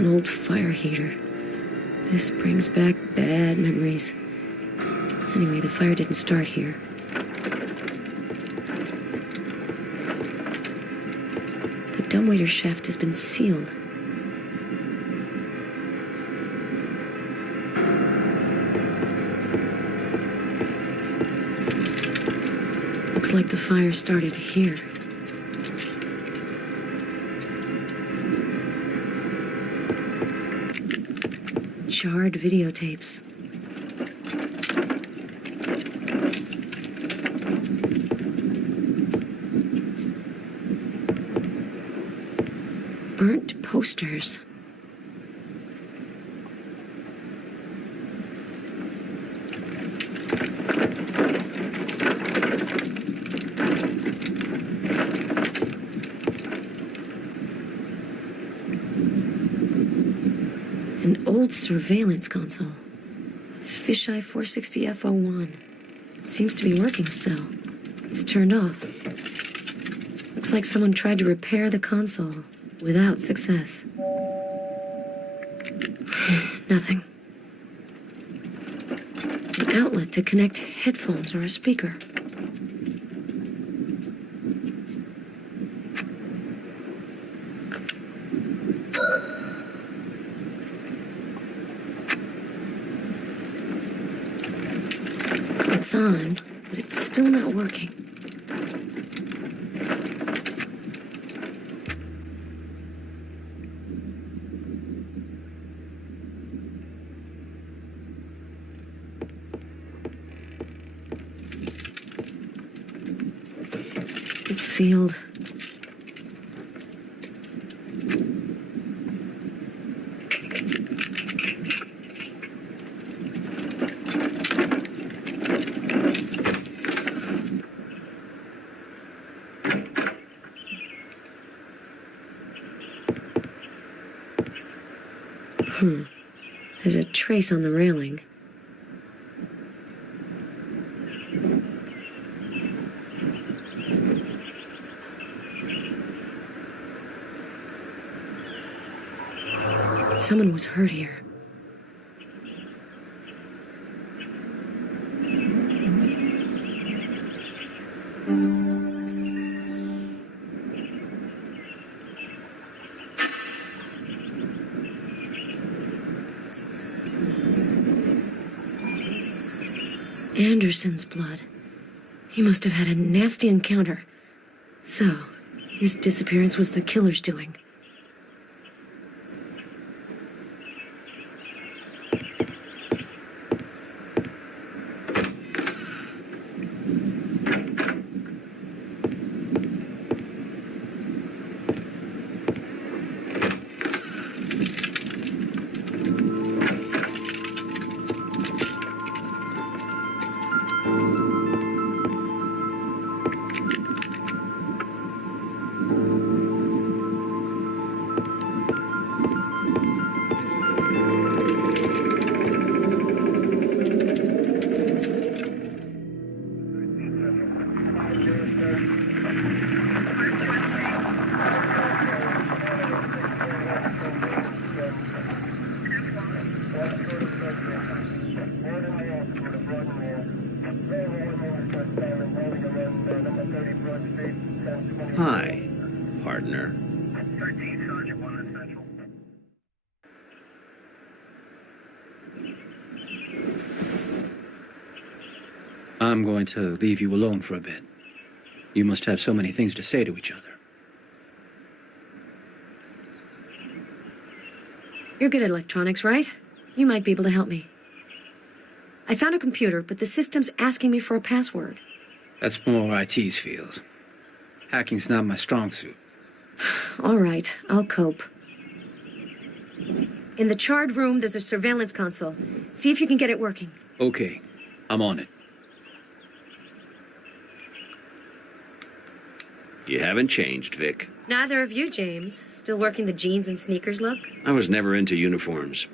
An old fire heater. This brings back bad memories. Anyway, the fire didn't start here. The dumbwaiter shaft has been sealed. Looks like the fire started here. Charred videotapes. Burnt posters. An old surveillance console. Fisheye 460 F01. Seems to be working still. It's turned off. Looks like someone tried to repair the console without success. Nothing. An outlet to connect headphones or a speaker. It's on, but it's still not working. It's sealed. There's a trace on the railing. Someone was hurt here. Anderson's blood. He must have had a nasty encounter. So, his disappearance was the killer's doing. Hi, partner. I'm going to leave you alone for a bit. You must have so many things to say to each other. You're good at electronics, right? You might be able to help me. I found a computer, but the system's asking me for a password. That's more IT's field. Hacking's not my strong suit. All right, I'll cope. In the charred room, there's a surveillance console. See if you can get it working. Okay, I'm on it. You haven't changed, Vic. Neither have you, James. Still working the jeans and sneakers look? I was never into uniforms.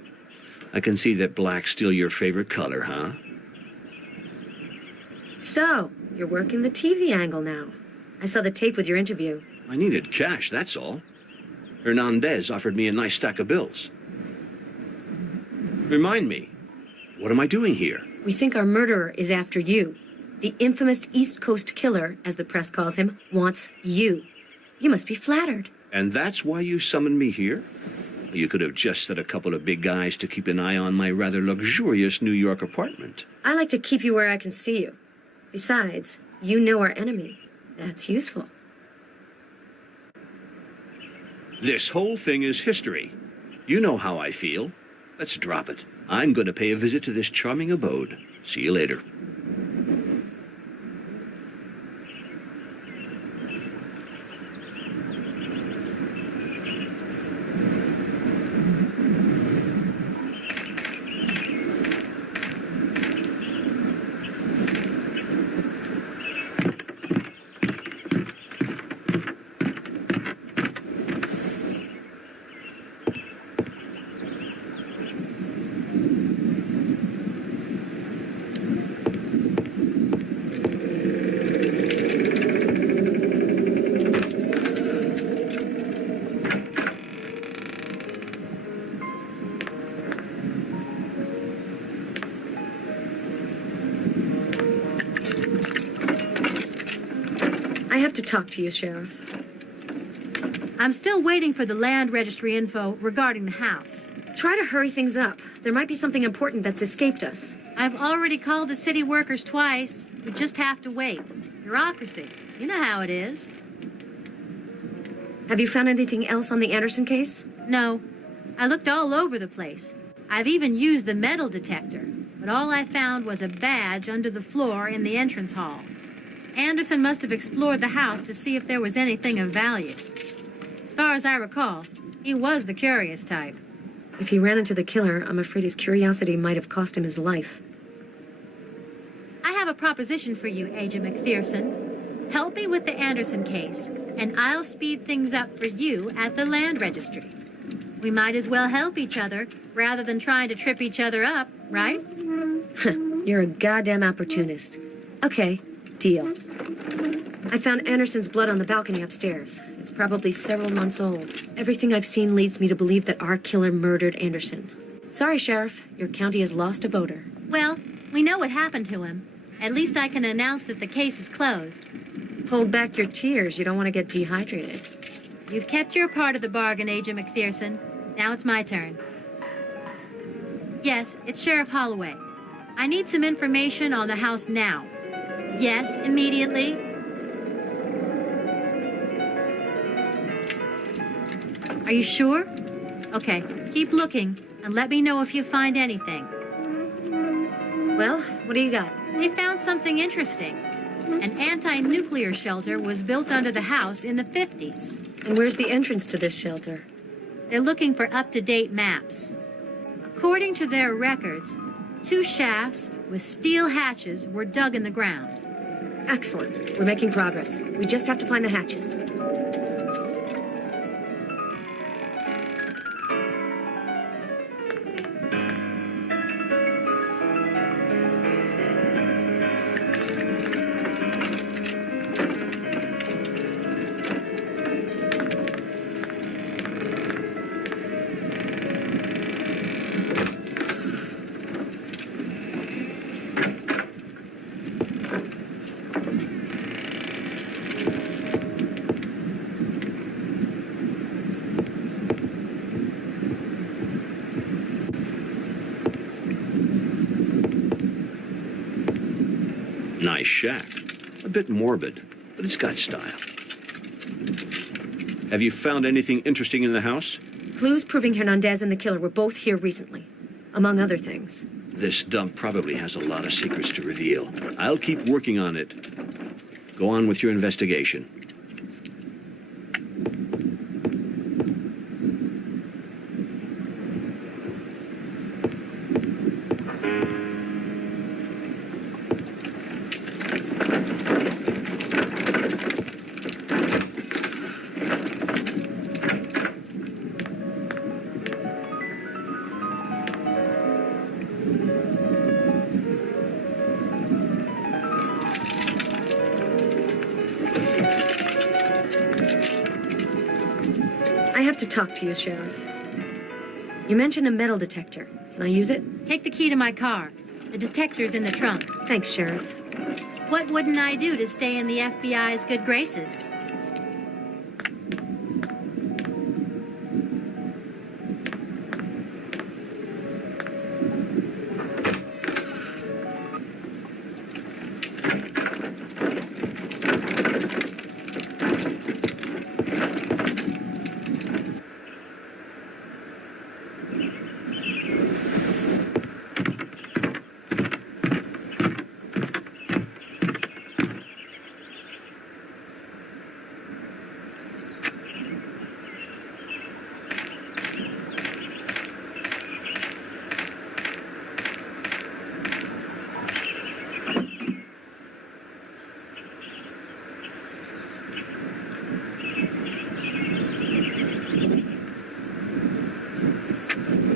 I can see that black's still your favorite color, huh? So, you're working the TV angle now. I saw the tape with your interview. I needed cash, that's all. Hernandez offered me a nice stack of bills. Remind me, what am I doing here? We think our murderer is after you. The infamous East Coast killer, as the press calls him, wants you. You must be flattered. And that's why you summoned me here? You could have just set a couple of big guys to keep an eye on my rather luxurious New York apartment. I like to keep you where I can see you. Besides, you know our enemy. That's useful. This whole thing is history. You know how I feel. Let's drop it. I'm going to pay a visit to this charming abode. See you later. I have to talk to you, Sheriff. I'm still waiting for the land registry info regarding the house. Try to hurry things up. There might be something important that's escaped us. I've already called the city workers twice. We just have to wait. Bureaucracy. You know how it is. Have you found anything else on the Anderson case? No. I looked all over the place. I've even used the metal detector, but all I found was a badge under the floor in the entrance hall. Anderson must have explored the house to see if there was anything of value. As far as I recall, he was the curious type. If he ran into the killer, I'm afraid his curiosity might have cost him his life. I have a proposition for you, Agent McPherson. Help me with the Anderson case, and I'll speed things up for you at the land registry. We might as well help each other rather than trying to trip each other up, right? You're a goddamn opportunist. Okay, deal. I found Anderson's blood on the balcony upstairs. It's probably several months old. Everything I've seen leads me to believe that our killer murdered Anderson. Sorry, Sheriff. Your county has lost a voter. Well, we know what happened to him. At least I can announce that the case is closed. Hold back your tears. You don't want to get dehydrated. You've kept your part of the bargain, Agent McPherson. Now it's my turn. Yes, it's Sheriff Holloway. I need some information on the house now. Yes, immediately. Are you sure? Okay, keep looking and let me know if you find anything. Well, what do you got? They found something interesting. An anti-nuclear shelter was built under the house in the 50s. And where's the entrance to this shelter? They're looking for up-to-date maps. According to their records, 2 shafts with steel hatches were dug in the ground. Excellent. We're making progress. We just have to find the hatches. Nice shack. A bit morbid, but it's got style. Have you found anything interesting in the house? Clues proving Hernandez and the killer were both here recently, among other things. This dump probably has a lot of secrets to reveal. I'll keep working on it. Go on with your investigation. I have to talk to you, Sheriff. You mentioned a metal detector. Can I use it? Take the key to my car. The detector's in the trunk. Thanks, Sheriff. What wouldn't I do to stay in the FBI's good graces?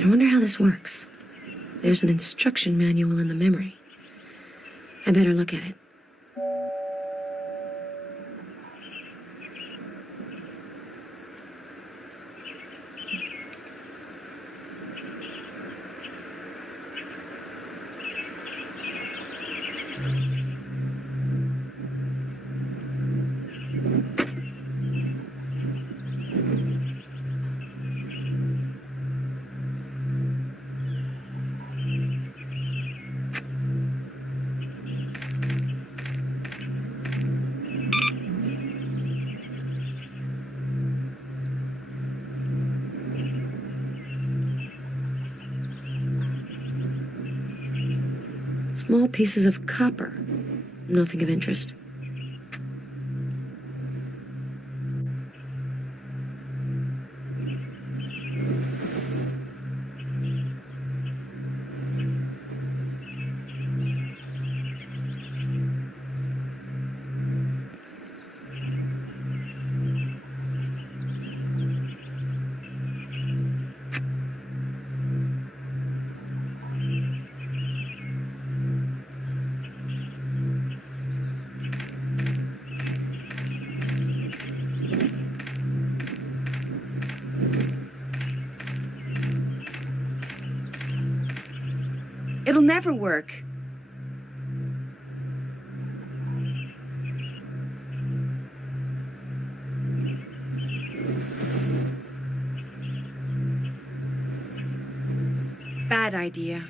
I wonder how this works. There's an instruction manual in the memory. I better look at it. Small pieces of copper. Nothing of interest. It'll never work. Bad idea.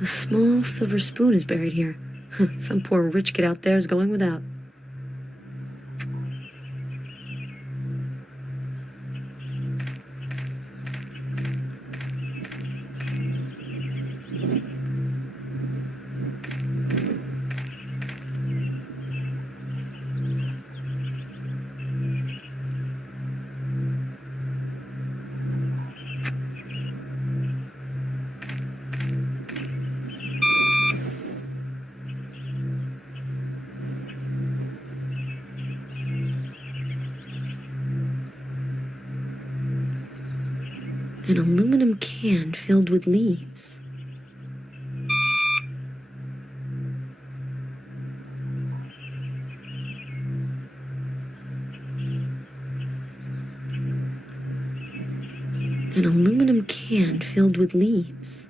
A small silver spoon is buried here. Some poor rich kid out there is going without. An aluminum can filled with leaves. An aluminum can filled with leaves.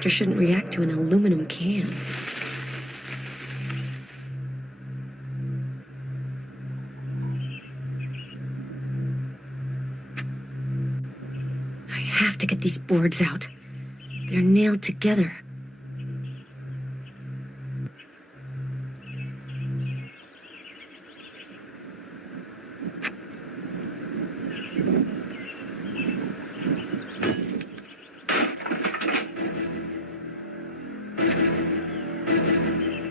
detector shouldn't react to an aluminum can. I have to get these boards out. They're nailed together.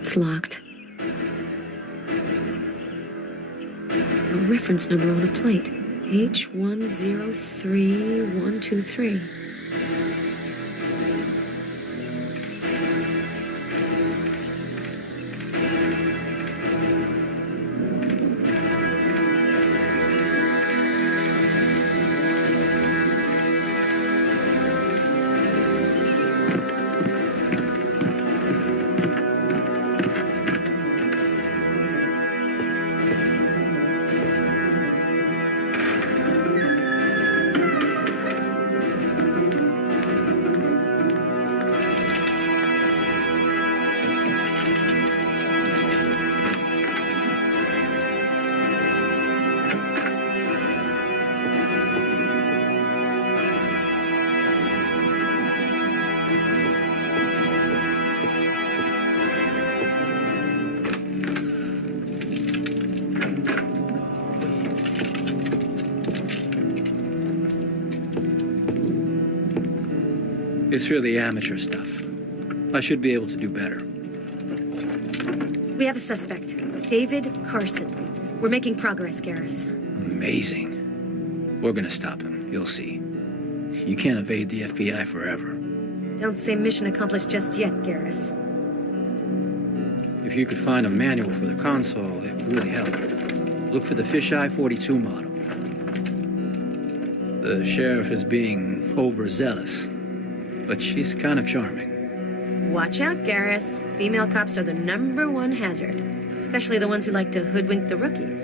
It's locked. A reference number on a plate. H103123. It's really amateur stuff. I should be able to do better. We have a suspect. David Carson. We're making progress, Garrus. Amazing. We're gonna stop him. You'll see. You can't evade the FBI forever. Don't say mission accomplished just yet, Garrus. If you could find a manual for the console, it would really help. Look for the Fisheye 42 model. The sheriff is being overzealous, but she's kind of charming. Watch out, Garrus. Female cops are the #1 hazard. Especially the ones who like to hoodwink the rookies.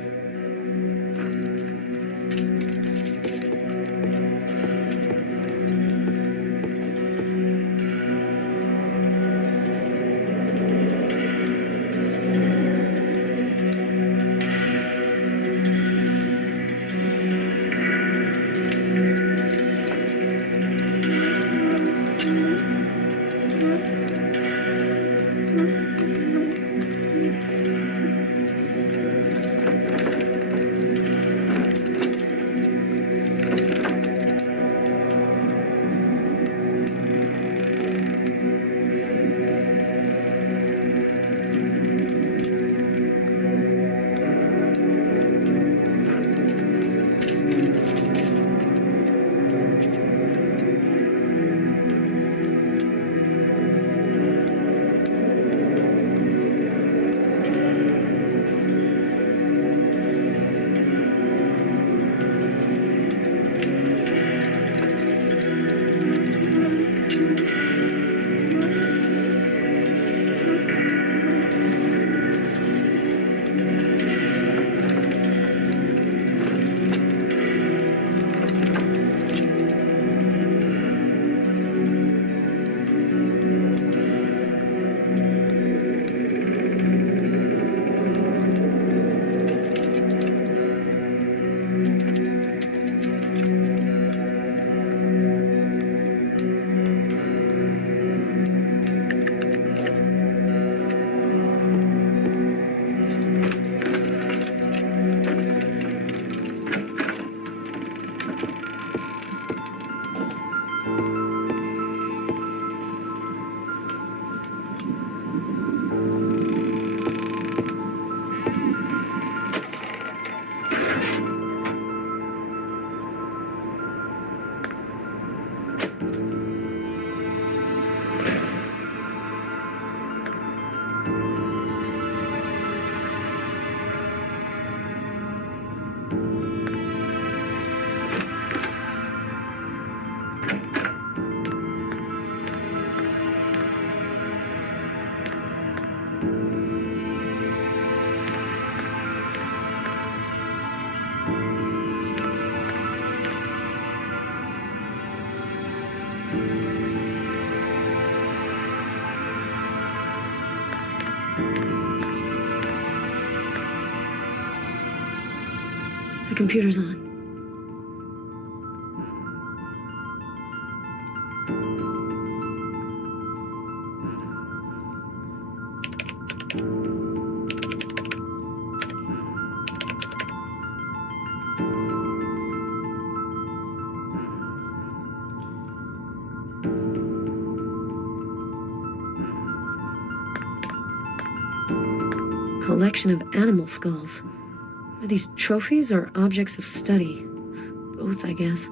The computer's on. Collection of animal skulls. Are these trophies or objects of study? Both, I guess.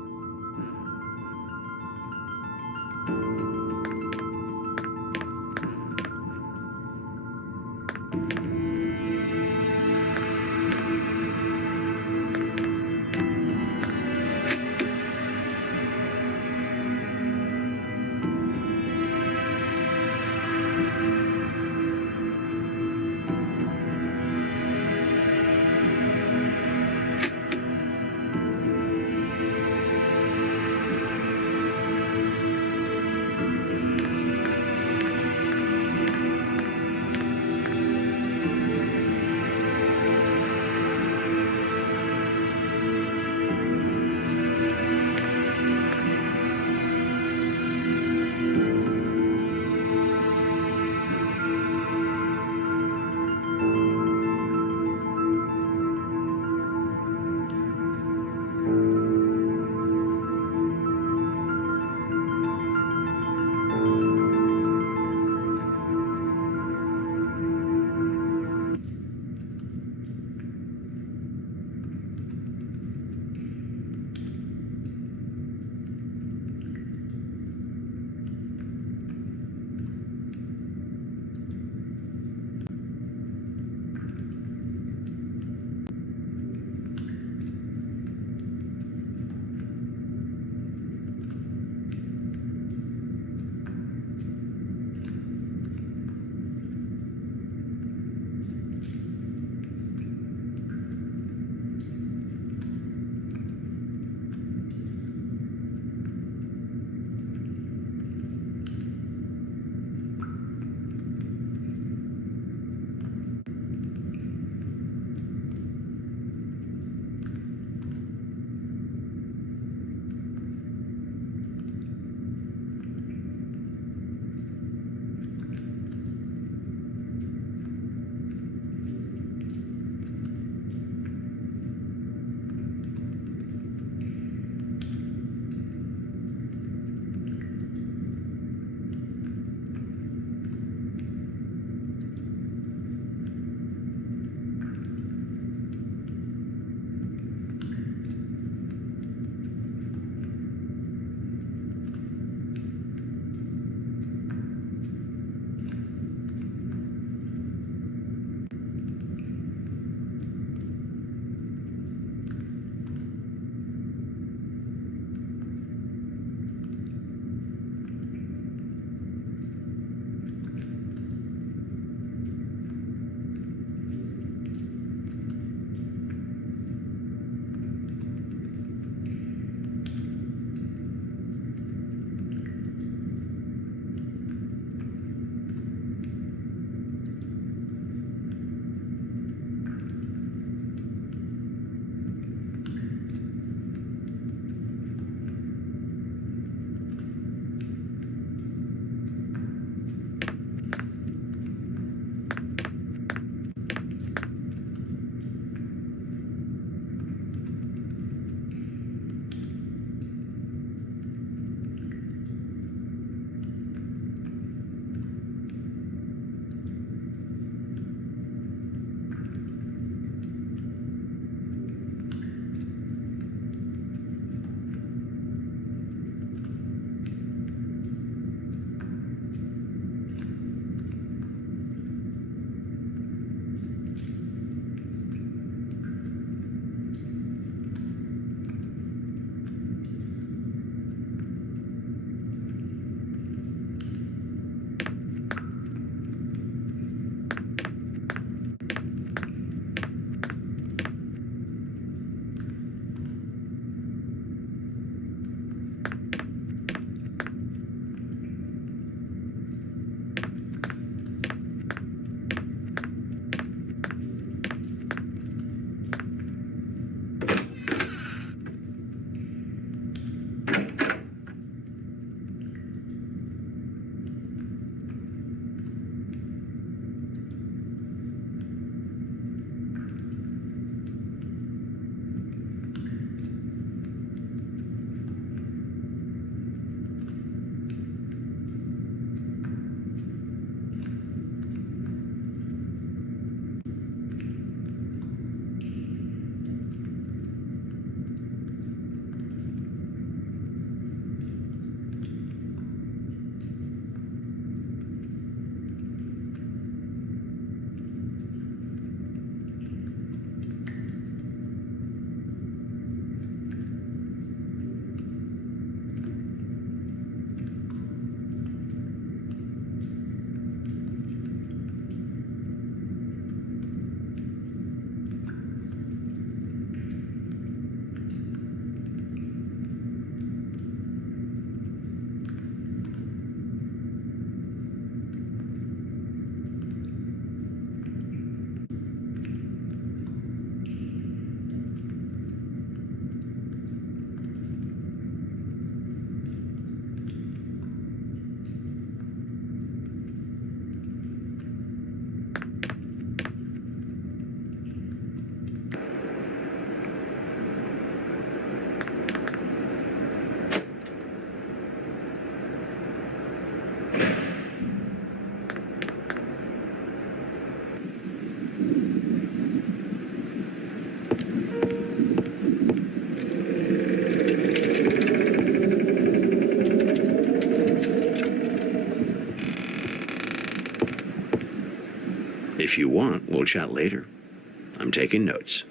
If you want, we'll chat later. I'm taking notes.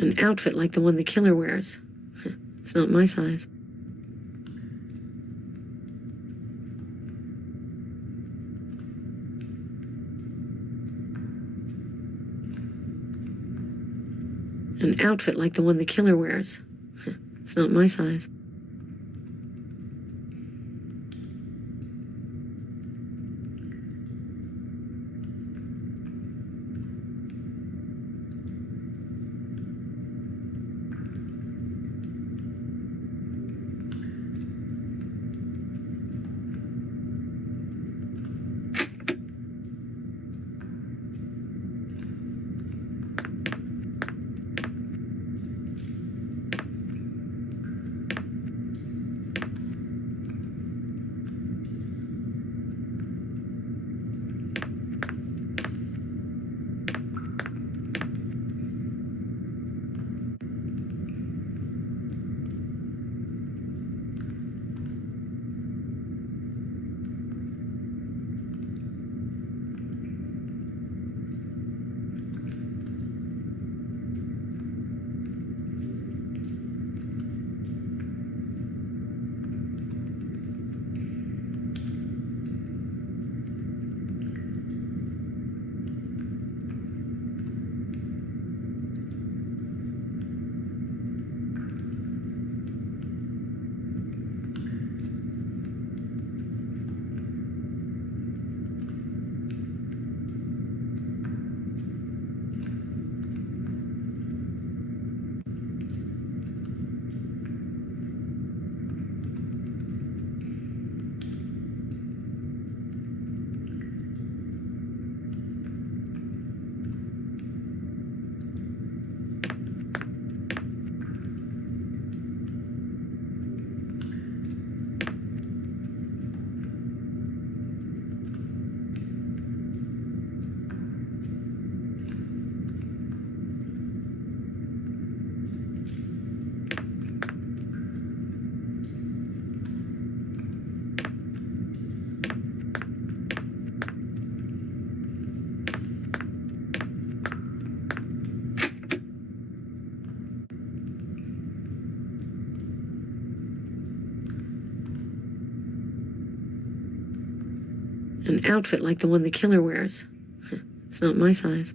An outfit like the one the killer wears. It's not my size. An outfit like the one the killer wears. It's not my size. An outfit like the one the killer wears. It's not my size.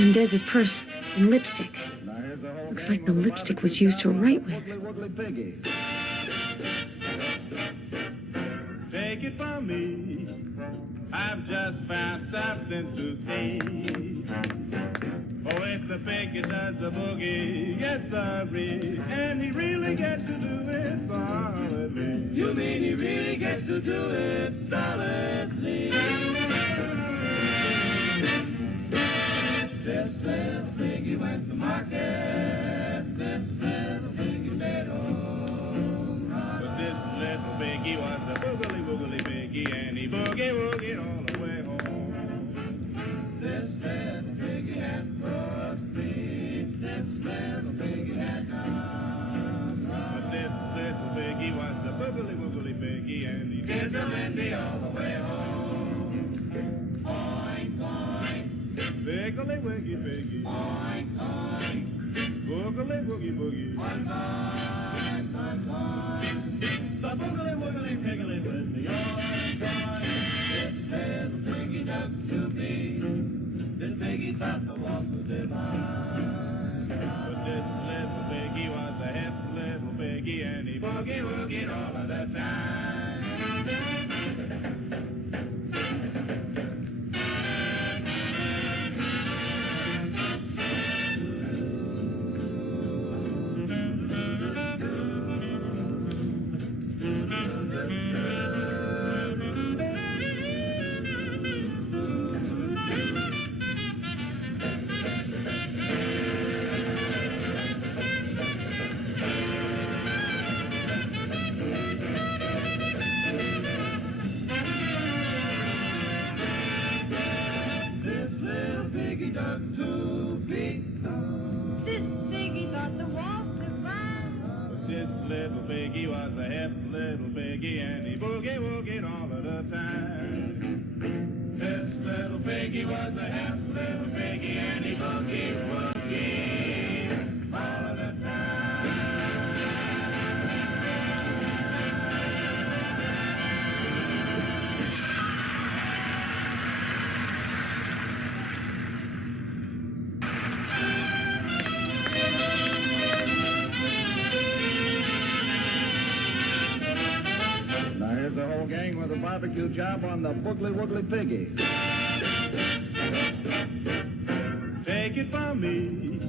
Hernandez's purse and lipstick. Looks like the lipstick was used to write with. Take it from me, I've just found something to see. Oh, it's the piggy does the boogie, yes, sorry, and he really gets to do it solidly. You mean he really gets to do it solidly? This little piggy went to market, this little piggy made home run. But this little piggy was a boogly piggy, and he boogie all the way home. This little piggy had roast beef, this little piggy had none. But this little piggy was a boogly piggy, and he did the Lindy all the way home. Oink, oink. Piggly wiggy piggy. Oink, oink. Boogly woogie boogie. Oink, oink, oink, oink. The boogly woogly piggly with the oink, oink. This little piggy duck to be. This piggy thought the walk was divine. But this little piggy was a hip little piggy, and he boogie woogied all of the time. Little piggy was a hip little piggy, and he boogie woogied all of the time. This little piggy was a hip little piggy, and he boogie woogied all of the time. The whole gang with a barbecue job on the Boogly Woogly Piggy. Take it from me,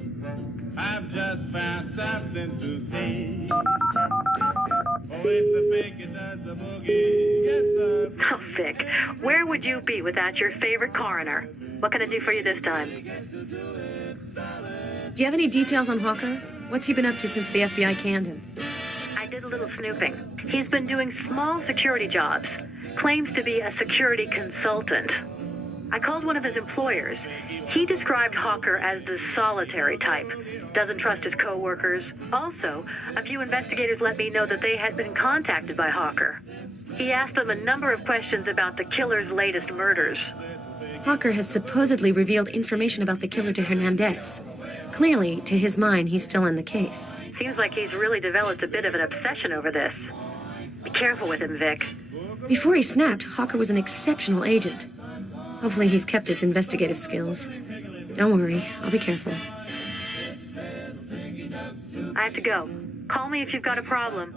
I've just found something to see. Oh, it's the piggy does the boogie, yes sir. Oh, Vic, where would you be without your favorite coroner? What can I do for you this time? Do you have any details on Hawker? What's he been up to since the FBI canned him? I did a little snooping. He's been doing small security jobs. Claims to be a security consultant. I called one of his employers. He described Hawker as the solitary type. Doesn't trust his co-workers. Also, a few investigators let me know that they had been contacted by Hawker. He asked them a number of questions about the killer's latest murders. Hawker has supposedly revealed information about the killer to Hernandez. Clearly, to his mind, he's still in the case. Seems like he's really developed a bit of an obsession over this. Be careful with him, Vic. Before he snapped, Hawker was an exceptional agent. Hopefully he's kept his investigative skills. Don't worry, I'll be careful. I have to go. Call me if you've got a problem.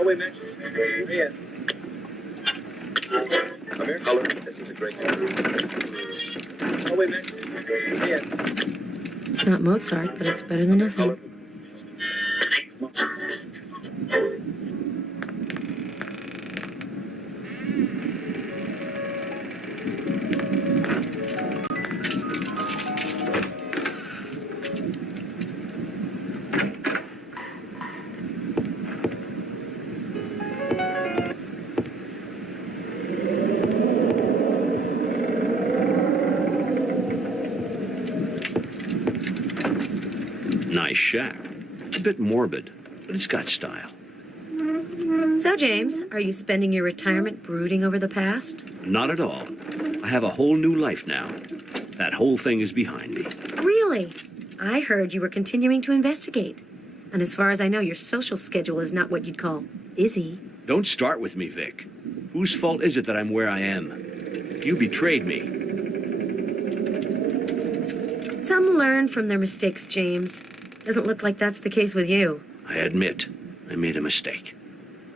Oh, wait a minute. Yeah. Come here. Color. This is a great. Oh, wait a minute. Yeah. It's not Mozart, but it's better than nothing. Nice shack. A bit morbid, but it's got style. So, James, are you spending your retirement brooding over the past? Not at all. I have a whole new life now. That whole thing is behind me. Really? I heard you were continuing to investigate. And as far as I know, your social schedule is not what you'd call busy. Don't start with me, Vic. Whose fault is it that I'm where I am? You betrayed me. Some learn from their mistakes, James. Doesn't look like that's the case with you. I admit, I made a mistake.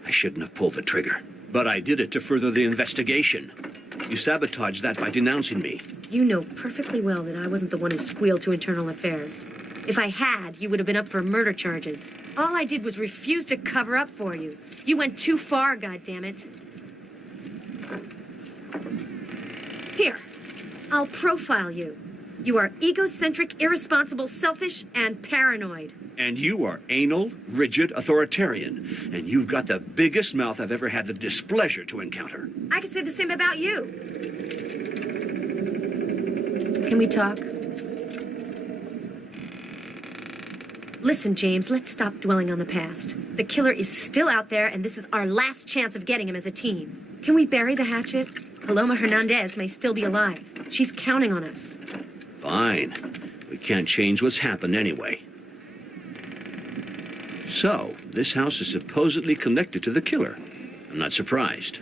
I shouldn't have pulled the trigger. But I did it to further the investigation. You sabotaged that by denouncing me. You know perfectly well that I wasn't the one who squealed to Internal Affairs. If I had, you would have been up for murder charges. All I did was refuse to cover up for you. You went too far, goddammit. Here, I'll profile you. You are egocentric, irresponsible, selfish, and paranoid. And you are anal, rigid, authoritarian. And you've got the biggest mouth I've ever had the displeasure to encounter. I could say the same about you. Can we talk? Listen, James, let's stop dwelling on the past. The killer is still out there, and this is our last chance of getting him as a team. Can we bury the hatchet? Paloma Hernandez may still be alive. She's counting on us. Fine. We can't change what's happened anyway. So, this house is supposedly connected to the killer. I'm not surprised.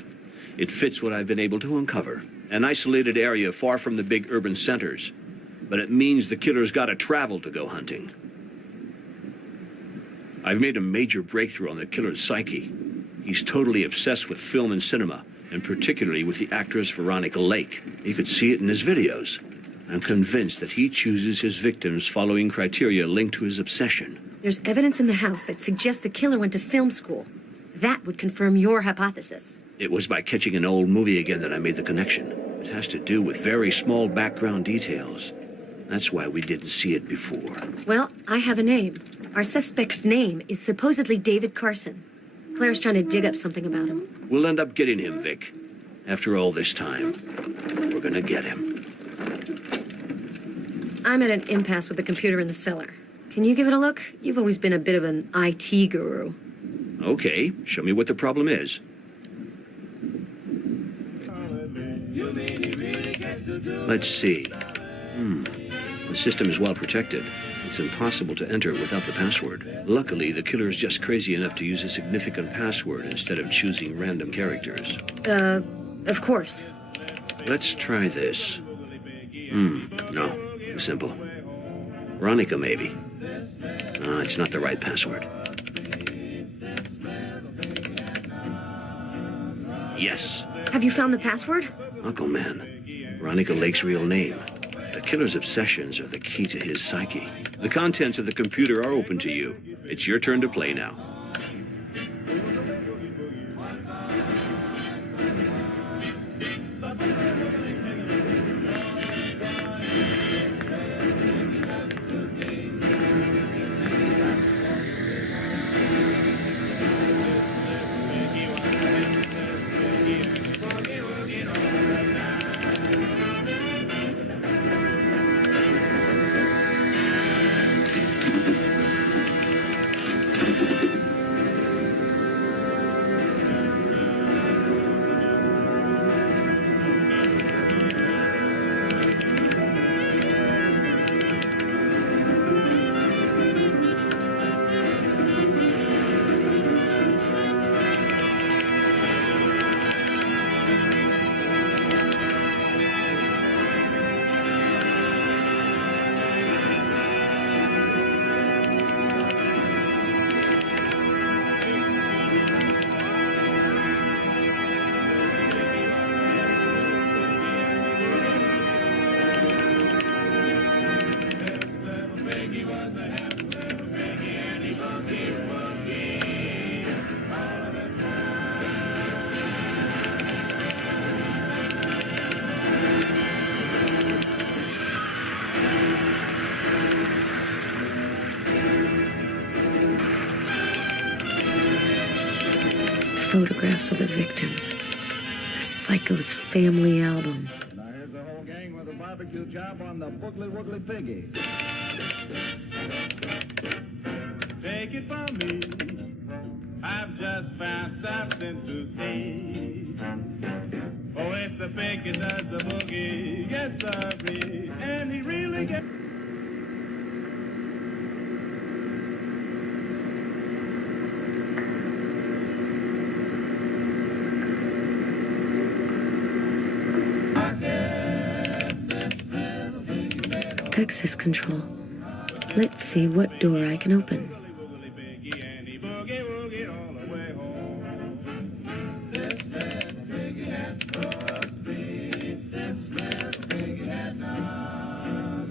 It fits what I've been able to uncover. An isolated area far from the big urban centers. But it means the killer's got to travel to go hunting. I've made a major breakthrough on the killer's psyche. He's totally obsessed with film and cinema, and particularly with the actress Veronica Lake. You could see it in his videos. I'm convinced that he chooses his victims following criteria linked to his obsession. There's evidence in the house that suggests the killer went to film school. That would confirm your hypothesis. It was by catching an old movie again that I made the connection. It has to do with very small background details. That's why we didn't see it before. Well, I have a name. Our suspect's name is supposedly David Carson. Claire's trying to dig up something about him. We'll end up getting him, Vic. After all this time, we're gonna get him. I'm at an impasse with the computer in the cellar. Can you give it a look? You've always been a bit of an IT guru. Okay, show me what the problem is. Let's see. The system is well protected. It's impossible to enter without the password. Luckily, the killer is just crazy enough to use a significant password instead of choosing random characters. Of course. Let's try this. No. Too simple. Veronica, maybe. It's not the right password. Yes. Have you found the password? Uncle Man. Veronica Lake's real name. The killer's obsessions are the key to his psyche. The contents of the computer are open to you. It's your turn to play now. photographs of the victims. The Psycho's family album. Now here's the whole gang with a barbecue job on the Boogly Woogly Piggy. Take it from me, I've just found something to see. Oh, if the piggy does the boogie, yes, sirree, and he really gets... Access control. Let's see what door I can open. Woogly piggy, and he boogie woogie all the way home.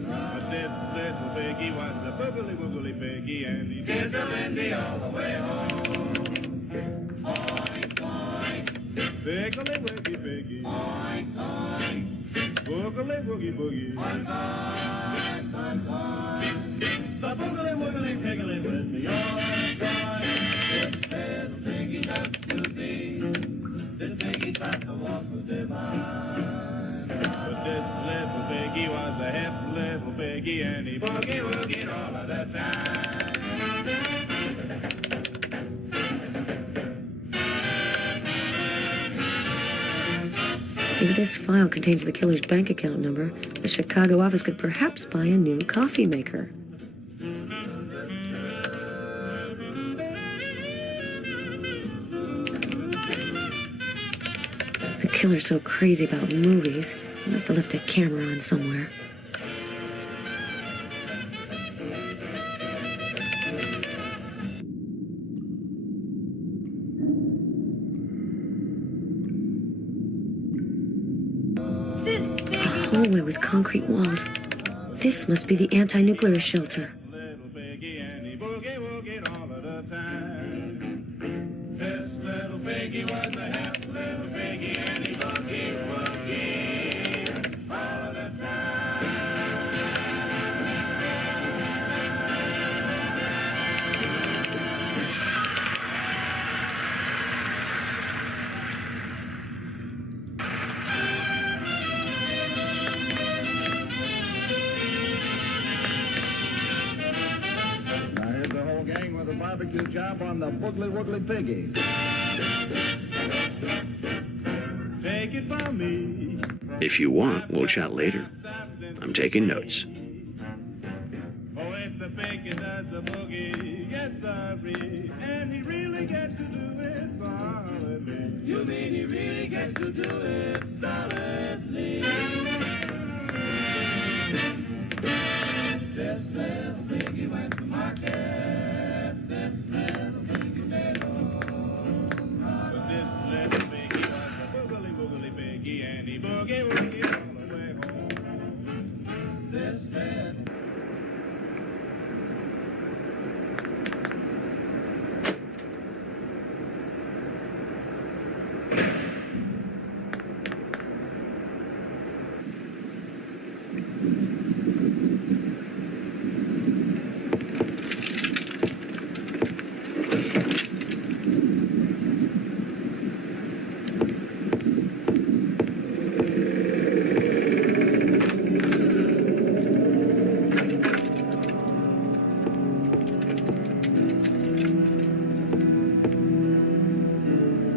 But this little piggy was a boogly woogly piggy, and he did the windy all the way home. Piggly wiggy piggy, boogly woogie boogie. The boogly woogly piggly with me, oink oink. This little piggy has to be, this piggy got to walk with divine. But this little piggy was a hip little piggy, and he boogie woogie all of the time. If this file contains the killer's bank account number, the Chicago office could perhaps buy a new coffee maker. The killer's so crazy about movies, he must have left a camera on somewhere. A hallway with concrete walls. This must be the anti-nuclear shelter. Little piggy, and he boogie woogie all of the time. This little piggy was a half little piggy, and he boogie woogie all of the time. Now here's the whole gang with a barbecue job on the Boogly Woogly Piggy. Take it from me. If you want, we'll chat later. I'm taking notes. Oh, if the piggy does the boogie, yes, sirree, and he really gets to do it solidly. You mean he really gets to do it solidly? This little piggy went to market. This little piggy made home. But this little piggy was a boogly woogly piggy, and he boogie woogie all the way home. This little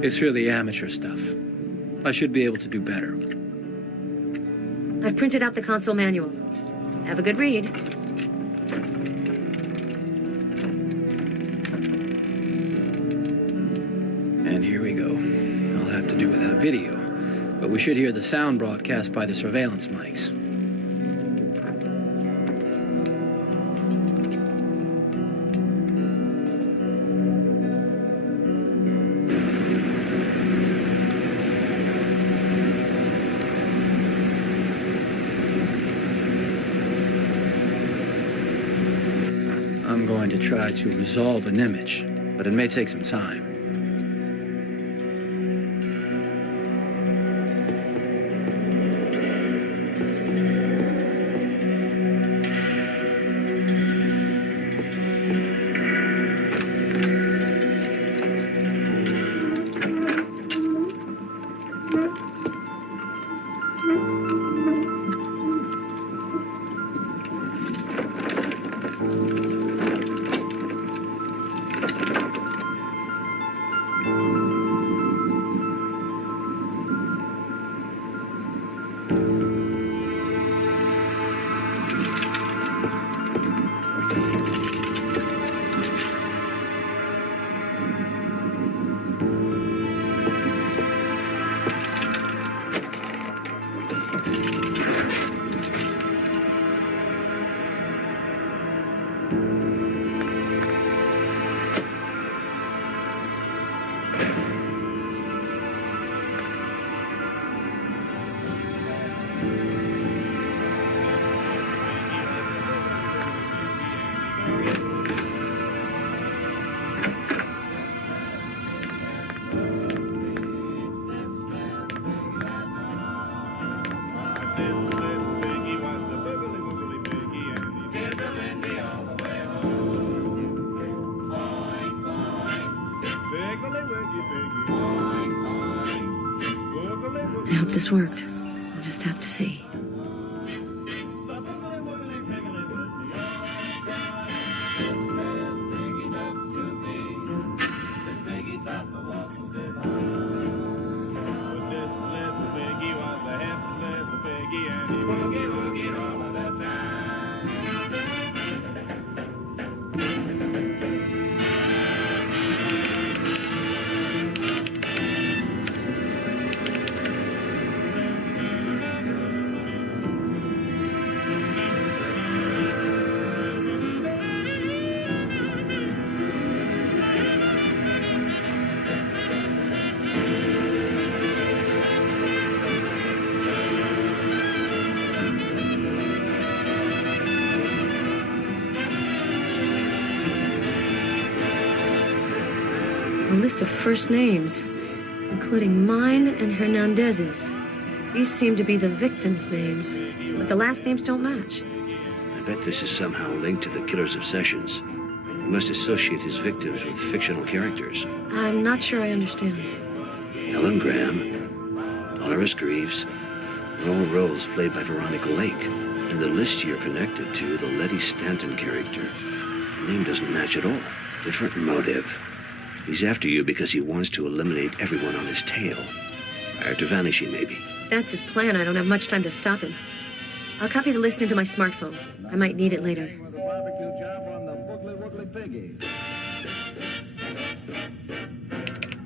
It's really amateur stuff. I should be able to do better. I've printed out the console manual. Have a good read. And here we go. I'll have to do without video, but we should hear the sound broadcast by the surveillance mics. I'm going to try to resolve an image, but it may take some time. this little piggy was the boogly woogly piggy, and he fiddling me all the way home. Boing, boing. Piggly wiggy piggy. Boing, boing. Boogly woogly. I hope this worked. We'll just have to see. A list of first names, including mine and Hernandez's. These seem to be the victims' names, but the last names don't match. I bet this is somehow linked to the killer's obsessions. He must associate his victims with fictional characters. I'm not sure I understand. Helen Graham, Dolores Greaves, all roles played by Veronica Lake. In the list you're connected to, the Letty Stanton character. The name doesn't match at all. Different motive. He's after you because he wants to eliminate everyone on his tail. Prior to vanishing, maybe. If that's his plan, I don't have much time to stop him. I'll copy the list into my smartphone. I might need it later. With a barbecue job on the boogly woogly piggy.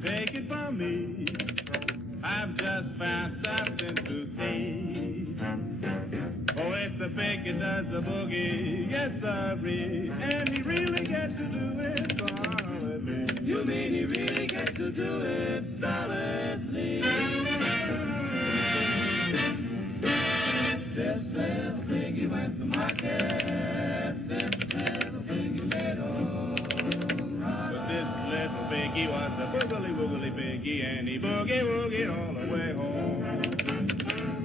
Take it from me, I've just found something to see. Oh, if the piggy does the boogie, yes, sorry, and he really gets to do it solidly. You mean he really gets to do it solidly? This little piggy went to market. This little piggy made but this little piggy was a boogly woogly piggy, and he boogie woogied all the way home.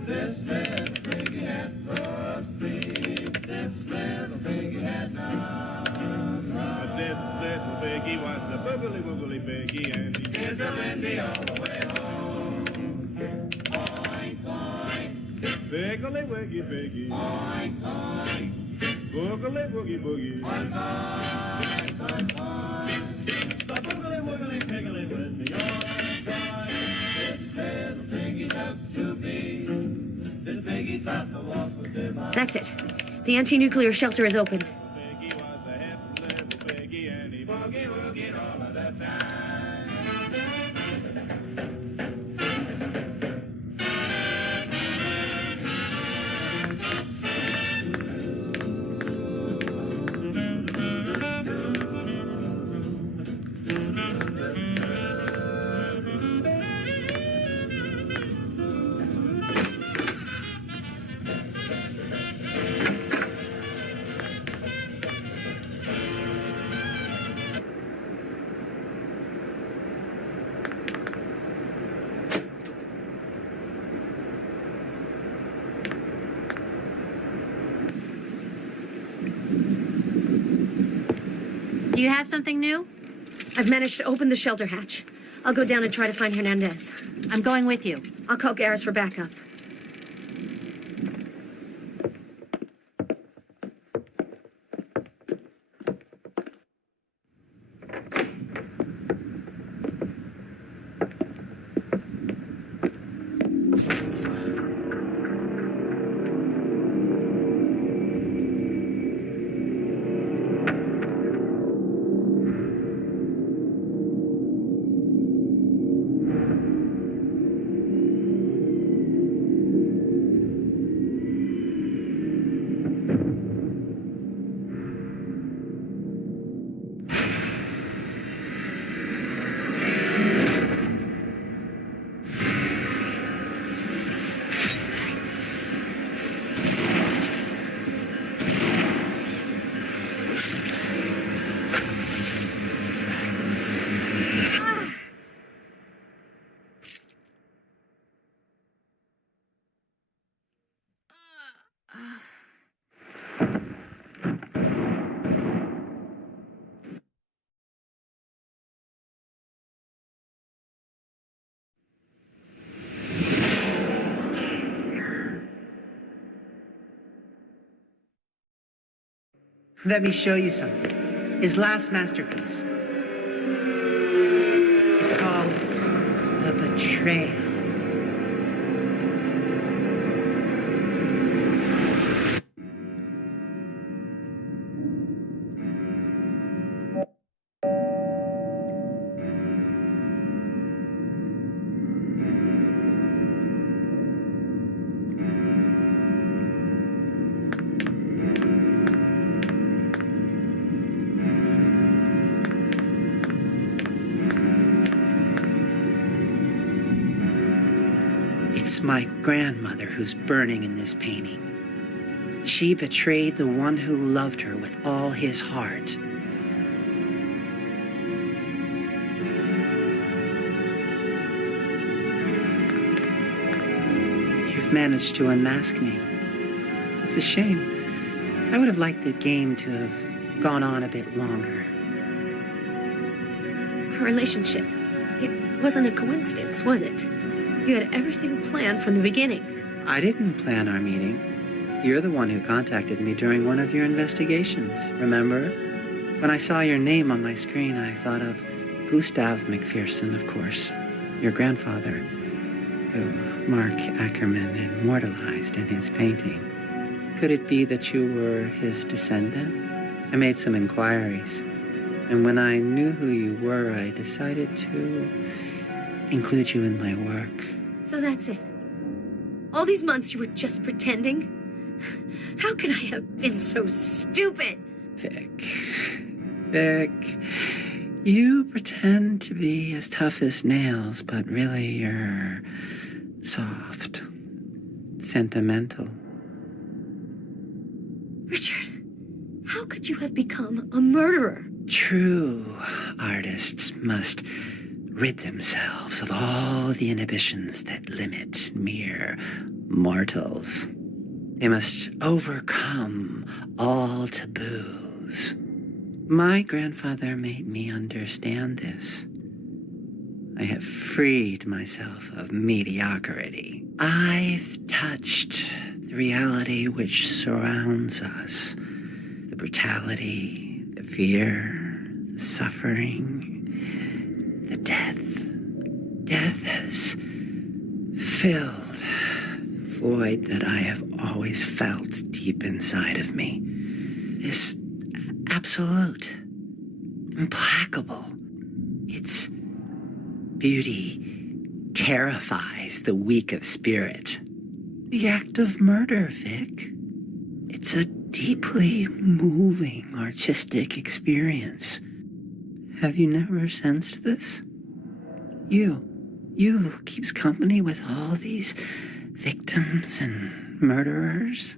This little piggy had 4 streets. This little piggy had none. But this little piggy was a boogly woogly piggy, and he did the windy all the way home. Boing, boing. Piggly wiggy piggy. Boing, boing. Boogly woogie boogie. Boing, boing, boing, boing. The boogly woogly piggly with me all time. This little piggy looked to be. This piggy thought the walk was divine. That's it. The anti-nuclear shelter is opened. Piggy was a happy little piggy, and he boogie woogied all of the time. Do you have something new? I've managed to open the shelter hatch. I'll go down and try to find Hernandez. I'm going with you. I'll call Garris for backup. Let me show you something. His last masterpiece. It's called The Betrayal. It's my grandmother who's burning in this painting. She betrayed the one who loved her with all his heart. You've managed to unmask me. It's a shame. I would have liked the game to have gone on a bit longer. Our relationship, it wasn't a coincidence, was it? You had everything planned from the beginning. I didn't plan our meeting. You're the one who contacted me during one of your investigations, remember? When I saw your name on my screen, I thought of Gustav McPherson, of course, your grandfather, who Mark Ackerman immortalized in his painting. Could it be that you were his descendant? I made some inquiries, and when I knew who you were, I decided to include you in my work. So that's it. All these months you were just pretending? How could I have been so stupid? Vic, you pretend to be as tough as nails, but really you're soft, sentimental. Richard, how could you have become a murderer? True artists must rid themselves of all the inhibitions that limit mere mortals. They must overcome all taboos. My grandfather made me understand this. I have freed myself of mediocrity. I've touched the reality which surrounds us. The brutality, the fear, the suffering, the death. Death has filled the void that I have always felt deep inside of me. This absolute, implacable. Its beauty terrifies the weak of spirit. The act of murder, Vic. It's a deeply moving artistic experience. Have you never sensed this? You who keeps company with all these victims and murderers?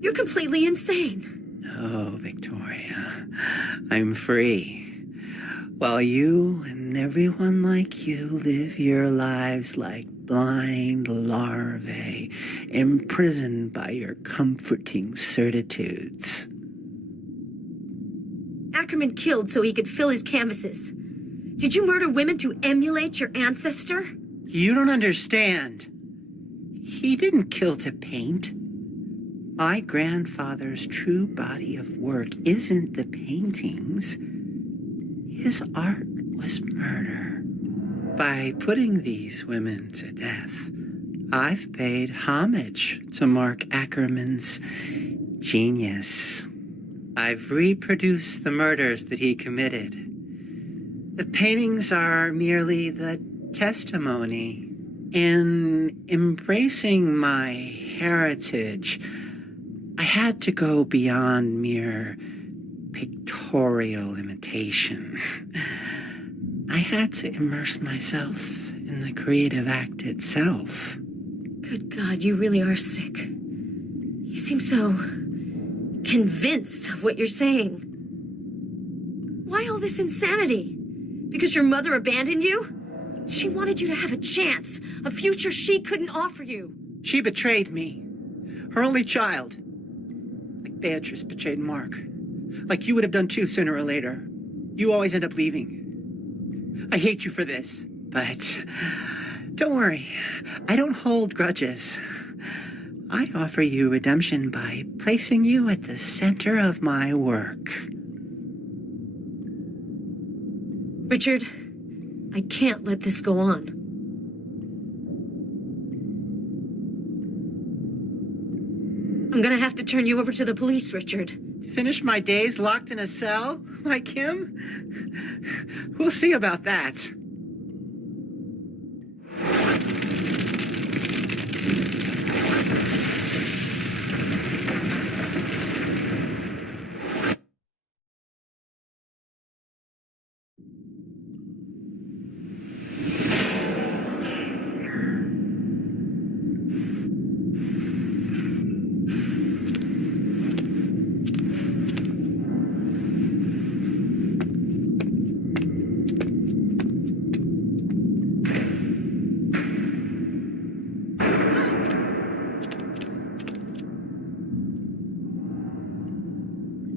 You're completely insane. No, Victoria. I'm free. While you and everyone like you live your lives like blind larvae, imprisoned by your comforting certitudes. Ackerman killed so he could fill his canvases. Did you murder women to emulate your ancestor? You don't understand. He didn't kill to paint. My grandfather's true body of work isn't the paintings. His art was murder. By putting these women to death, I've paid homage to Mark Ackerman's genius. I've reproduced the murders that he committed. The paintings are merely the testimony. In embracing my heritage, I had to go beyond mere pictorial imitation. I had to immerse myself in the creative act itself. Good God, you really are sick. You seem so convinced of what you're saying. Why all this insanity? Because your mother abandoned you? She wanted you to have a chance, a future she couldn't offer you. She betrayed me, her only child. Like Beatrice betrayed Mark. Like you would have done too sooner or later. You always end up leaving. I hate you for this, but don't worry. I don't hold grudges. I offer you redemption by placing you at the center of my work. Richard, I can't let this go on. I'm gonna have to turn you over to the police, Richard. Finish my days locked in a cell like him? We'll see about that.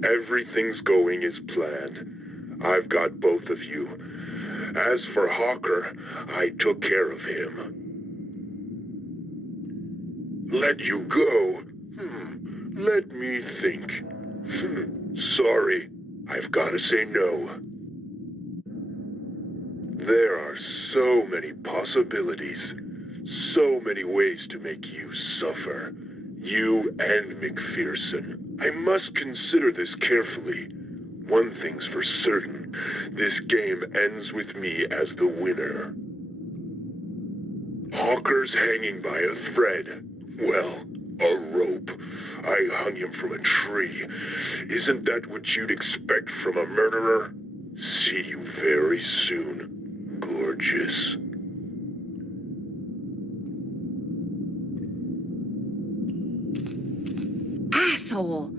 Everything's going as planned. I've got both of you. As for Hawker, I took care of him. Let you go? Let me think. Sorry, I've got to say no. There are so many possibilities, so many ways to make you suffer. You and McPherson. I must consider this carefully. One thing's for certain. This game ends with me as the winner. Hawker's hanging by a thread. Well, a rope. I hung him from a tree. Isn't that what you'd expect from a murderer? See you very soon, gorgeous. Asshole!